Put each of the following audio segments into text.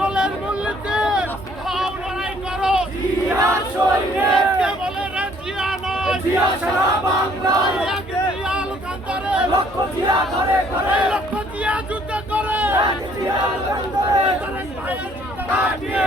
দলের মূলনীতি লড়াই করো বলে জিয়া নয় জিয়া সারা বাংলায় জিয়া লোকান্তরে লক্ষ জিয়া করে করে লক্ষ জিয়া যুদ্ধ করে জিয়া লোকান্তরে কাটিয়ে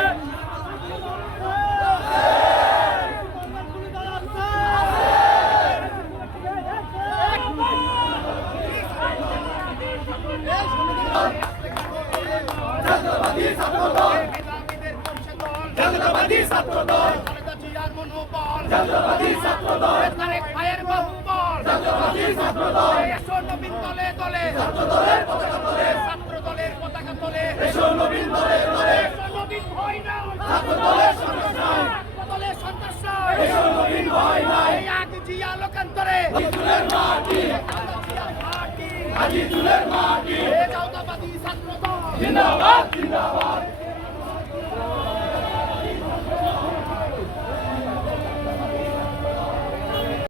জাতীয়তাবাদী ছাত্রদল জিয়ার মনোবল জাতীয়তাবাদী ছাত্রদল তারেক ভাইয়ের বাহুবল জাতীয়তাবাদী ছাত্রদল এসো নবীন দলে দলে ছাত্রদলের পতাকা তলে ছাত্রদলের পতাকা তলে এসো নবীন দলে দলে এসো নবীন ভয় না ছাত্রদলের সন্ত্রাস নাই ছাত্রদলের সন্ত্রাস নাই এসো নবীন ভয় নাই আগে জিয়া লোকান্তরে চুলের মাটি আজি চুলের মাটি জাতীয়তাবাদী ছাত্রদল জিন্দাবাদ জিন্দাবাদ